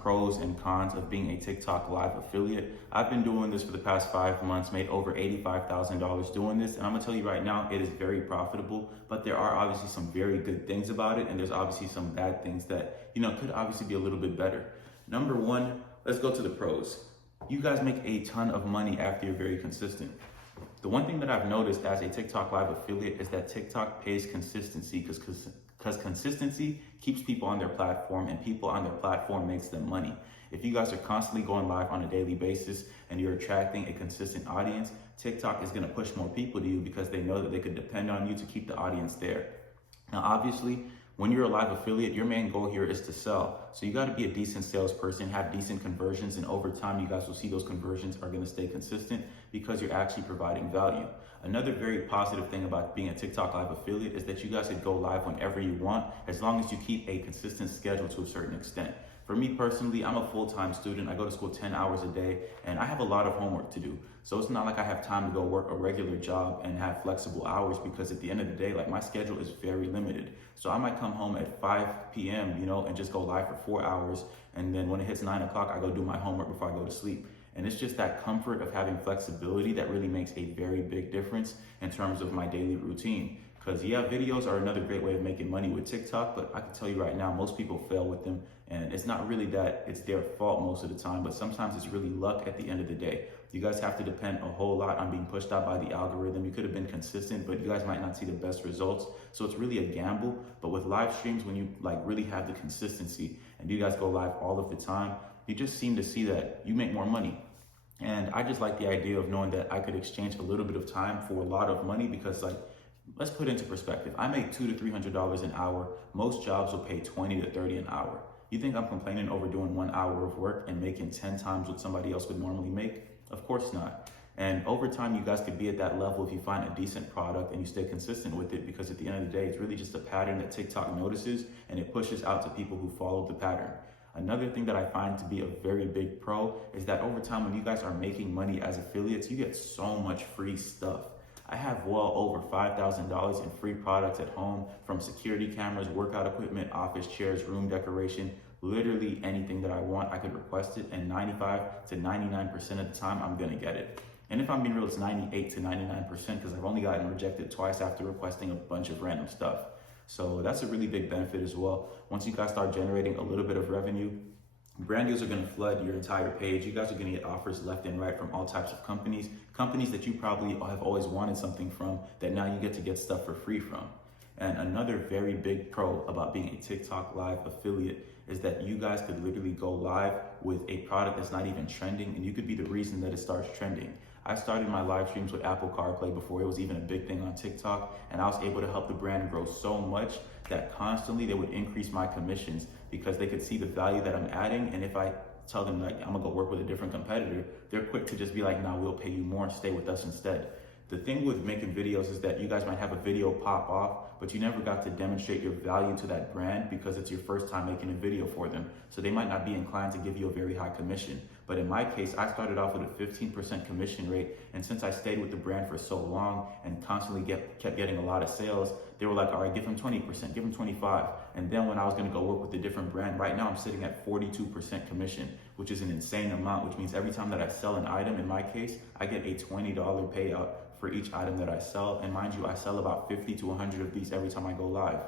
pros and cons of being a TikTok live affiliate. I've been doing this for the past 5 months, made over $85,000 doing this. And I'm gonna tell you right now, it is very profitable, but there are obviously some very good things about it. And there's obviously some bad things that, could obviously be a little bit better. Number one, let's go to the pros. You guys make a ton of money after you're very consistent. The one thing that I've noticed as a TikTok live affiliate is that TikTok pays consistency because consistency keeps people on their platform, and people on their platform makes them money. If you guys are constantly going live on a daily basis and you're attracting a consistent audience, TikTok is going to push more people to you because they know that they could depend on you to keep the audience there. Now, obviously, when you're a live affiliate, your main goal here is to sell. So you got to be a decent salesperson, have decent conversions, and over time, you guys will see those conversions are going to stay consistent because you're actually providing value. Another very positive thing about being a TikTok live affiliate is that you guys could go live whenever you want, as long as you keep a consistent schedule to a certain extent. For me personally, I'm a full-time student. I go to school 10 hours a day, and I have a lot of homework to do. So it's not like I have time to go work a regular job and have flexible hours, because at the end of the day, like, my schedule is very limited. So I might come home at 5 p.m., and just go live for 4 hours. And then when it hits 9 o'clock, I go do my homework before I go to sleep. And it's just that comfort of having flexibility that really makes a very big difference in terms of my daily routine. Because videos are another great way of making money with TikTok, but I can tell you right now, most people fail with them. And it's not really that it's their fault most of the time, but sometimes it's really luck at the end of the day. You guys have to depend a whole lot on being pushed out by the algorithm. You could have been consistent, but you guys might not see the best results. So it's really a gamble. But with live streams, when you really have the consistency and you guys go live all of the time, you just seem to see that you make more money. And I just like the idea of knowing that I could exchange a little bit of time for a lot of money, because let's put it into perspective. I make $200 to $300 an hour. Most jobs will pay $20 to $30 an hour. You think I'm complaining over doing 1 hour of work and making 10 times what somebody else would normally make? Of course not. And over time, you guys could be at that level if you find a decent product and you stay consistent with it, because at the end of the day, it's really just a pattern that TikTok notices, and it pushes out to people who follow the pattern. Another thing that I find to be a very big pro is that over time, when you guys are making money as affiliates, you get so much free stuff. I have well over $5,000 in free products at home, from security cameras, workout equipment, office chairs, room decoration, literally anything that I want, I could request it, and 95 to 99% of the time, I'm gonna get it. And if I'm being real, it's 98 to 99%, because I've only gotten rejected twice after requesting a bunch of random stuff. So that's a really big benefit as well. Once you guys start generating a little bit of revenue, brand deals are going to flood your entire page. You guys are going to get offers left and right from all types of companies that you probably have always wanted something from, that now you get stuff for free from. And another very big pro about being a TikTok live affiliate is that you guys could literally go live with a product that's not even trending, and you could be the reason that it starts trending. I started my live streams with Apple CarPlay before it was even a big thing on TikTok, and I was able to help the brand grow so much that constantly they would increase my commissions, because they could see the value that I'm adding. And if I tell them I'm gonna go work with a different competitor, they're quick to just be like, nah, we'll pay you more, stay with us instead. The thing with making videos is that you guys might have a video pop off, but you never got to demonstrate your value to that brand because it's your first time making a video for them. So they might not be inclined to give you a very high commission. But in my case, I started off with a 15% commission rate. And since I stayed with the brand for so long and constantly kept getting a lot of sales, they were like, all right, give him 20%, give him 25. And then when I was gonna go work with a different brand, right now I'm sitting at 42% commission, which is an insane amount, which means every time that I sell an item, in my case, I get a $20 payout for each item that I sell. And mind you, I sell about 50 to 100 of these every time I go live.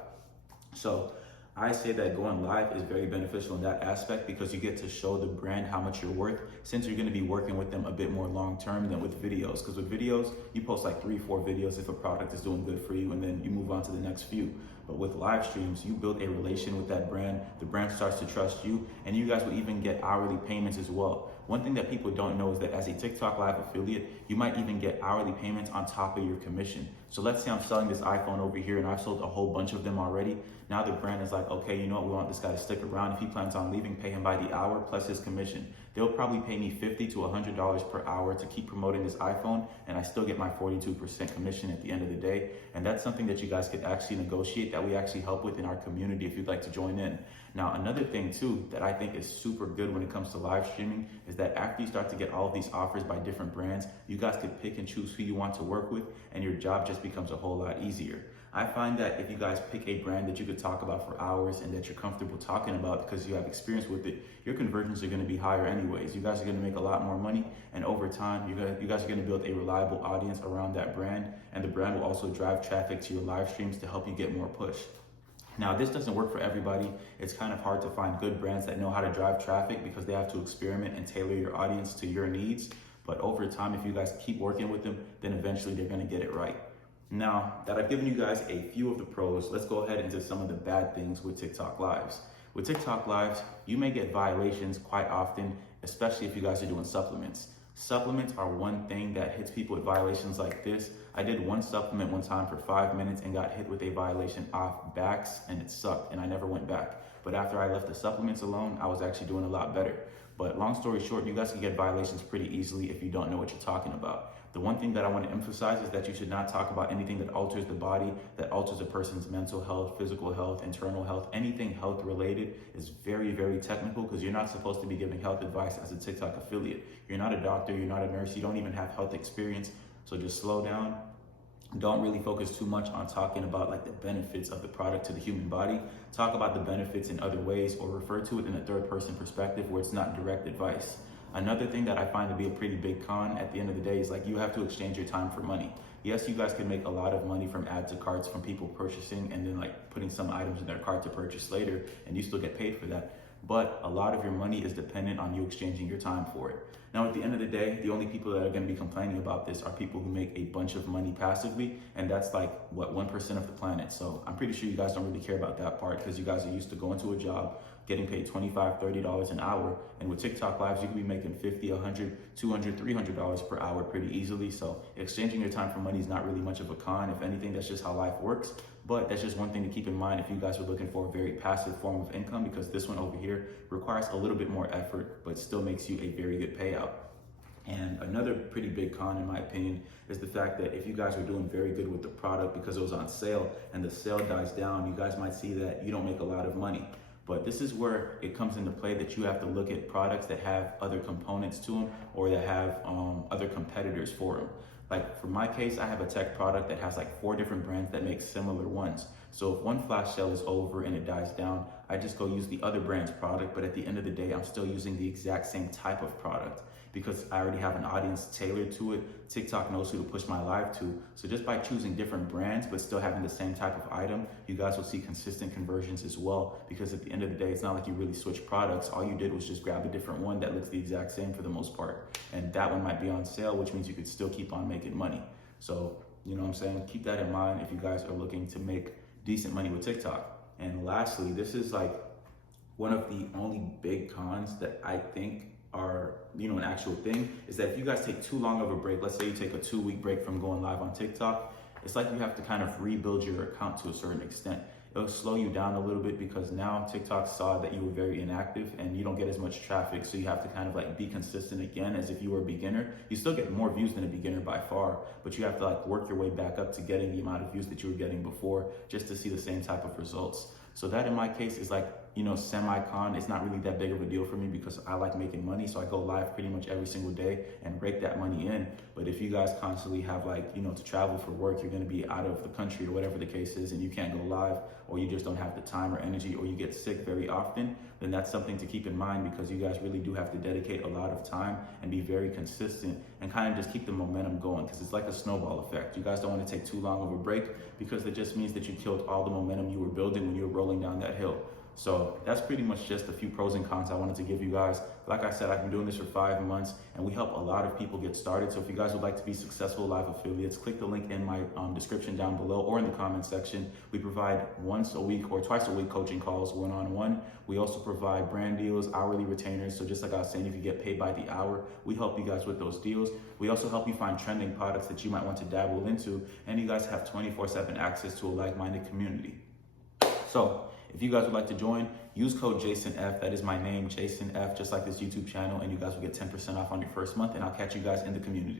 So I say that going live is very beneficial in that aspect, because you get to show the brand how much you're worth, since you're going to be working with them a bit more long term than with videos. Because with videos, you post like 3-4 videos if a product is doing good for you, and then you move on to the next few. But with live streams, you build a relation with that brand, the brand starts to trust you, and you guys will even get hourly payments as well. One thing that people don't know is that as a TikTok live affiliate, you might even get hourly payments on top of your commission. So let's say I'm selling this iPhone over here and I've sold a whole bunch of them already. Now the brand is like, okay, you know what, we want this guy to stick around. If he plans on leaving, pay him by the hour plus his commission. They'll probably pay me $50 to $100 per hour to keep promoting this iPhone, and I still get my 42% commission at the end of the day. And that's something that you guys could actually negotiate, that we actually help with in our community if you'd like to join in. Now, another thing too that I think is super good when it comes to live streaming is that after you start to get all of these offers by different brands, you guys could pick and choose who you want to work with, and your job just becomes a whole lot easier. I find that if you guys pick a brand that you could talk about for hours and that you're comfortable talking about because you have experience with it, your conversions are going to be higher anyways. You guys are going to make a lot more money, and over time, you guys are going to build a reliable audience around that brand, and the brand will also drive traffic to your live streams to help you get more push. Now, this doesn't work for everybody. It's kind of hard to find good brands that know how to drive traffic because they have to experiment and tailor your audience to your needs. But over time, if you guys keep working with them, then eventually they're gonna get it right. Now that I've given you guys a few of the pros, let's go ahead into some of the bad things with TikTok Lives. With TikTok Lives, you may get violations quite often, especially if you guys are doing supplements. Supplements are one thing that hits people with violations like this. I did one supplement one time for 5 minutes and got hit with a violation off backs, and it sucked and I never went back. But after I left the supplements alone, I was actually doing a lot better. But long story short, you guys can get violations pretty easily if you don't know what you're talking about. The one thing that I want to emphasize is that you should not talk about anything that alters the body, that alters a person's mental health, physical health, internal health. Anything health related is very, very technical because you're not supposed to be giving health advice as a TikTok affiliate. You're not a doctor, you're not a nurse, you don't even have health experience. So just slow down. Don't really focus too much on talking about like the benefits of the product to the human body. Talk about the benefits in other ways or refer to it in a third person perspective where it's not direct advice. Another thing that I find to be a pretty big con at the end of the day is like you have to exchange your time for money. Yes, you guys can make a lot of money from add to carts from people purchasing and then like putting some items in their cart to purchase later, and you still get paid for that. But a lot of your money is dependent on you exchanging your time for it. Now, at the end of the day, the only people that are going to be complaining about this are people who make a bunch of money passively, and that's like, what, 1% of the planet. So I'm pretty sure you guys don't really care about that part because you guys are used to going to a job, getting paid $25, $30 an hour, and with TikTok Lives, you can be making $50, $100, $200, $300 per hour pretty easily. So exchanging your time for money is not really much of a con. If anything, that's just how life works. But that's just one thing to keep in mind if you guys are looking for a very passive form of income, because this one over here requires a little bit more effort, but still makes you a very good payout. And another pretty big con, in my opinion, is the fact that if you guys are doing very good with the product because it was on sale and the sale dies down, you guys might see that you don't make a lot of money. But this is where it comes into play that you have to look at products that have other components to them or that have other competitors for them. Like for my case, I have a tech product that has like 4 different brands that make similar ones. So if one flash sale is over and it dies down, I just go use the other brand's product. But at the end of the day, I'm still using the exact same type of product because I already have an audience tailored to it. TikTok knows who to push my live to. So just by choosing different brands, but still having the same type of item, you guys will see consistent conversions as well. Because at the end of the day, it's not like you really switch products. All you did was just grab a different one that looks the exact same for the most part. And that one might be on sale, which means you could still keep on making money. So, you know what I'm saying? Keep that in mind if you guys are looking to make decent money with TikTok. And lastly, this is like one of the only big cons that I think are, an actual thing, is that if you guys take too long of a break, let's say you take a 2-week break from going live on TikTok, it's like you have to kind of rebuild your account to a certain extent. It'll slow you down a little bit because now TikTok saw that you were very inactive and you don't get as much traffic. So you have to kind of like be consistent again as if you were a beginner. You still get more views than a beginner by far, but you have to like work your way back up to getting the amount of views that you were getting before just to see the same type of results. So that in my case is like, semi-con. It's not really that big of a deal for me because I like making money. So I go live pretty much every single day and rake that money in. But if you guys constantly have to travel for work, you're going to be out of the country or whatever the case is, and you can't go live, or you just don't have the time or energy, or you get sick very often, then that's something to keep in mind because you guys really do have to dedicate a lot of time and be very consistent and kind of just keep the momentum going because it's like a snowball effect. You guys don't want to take too long of a break because it just means that you killed all the momentum you were building when you were rolling down that hill. So that's pretty much just a few pros and cons I wanted to give you guys. Like I said, I've been doing this for 5 months and we help a lot of people get started. So if you guys would like to be successful live affiliates, click the link in my description down below or in the comment section. We provide once a week or twice a week coaching calls one-on-one. We also provide brand deals, hourly retainers. So just like I was saying, if you get paid by the hour, we help you guys with those deals. We also help you find trending products that you might want to dabble into. And you guys have 24/7 access to a like-minded community. So if you guys would like to join, use code JasonF. That is my name, Jason F, just like this YouTube channel, and you guys will get 10% off on your first month, and I'll catch you guys in the community.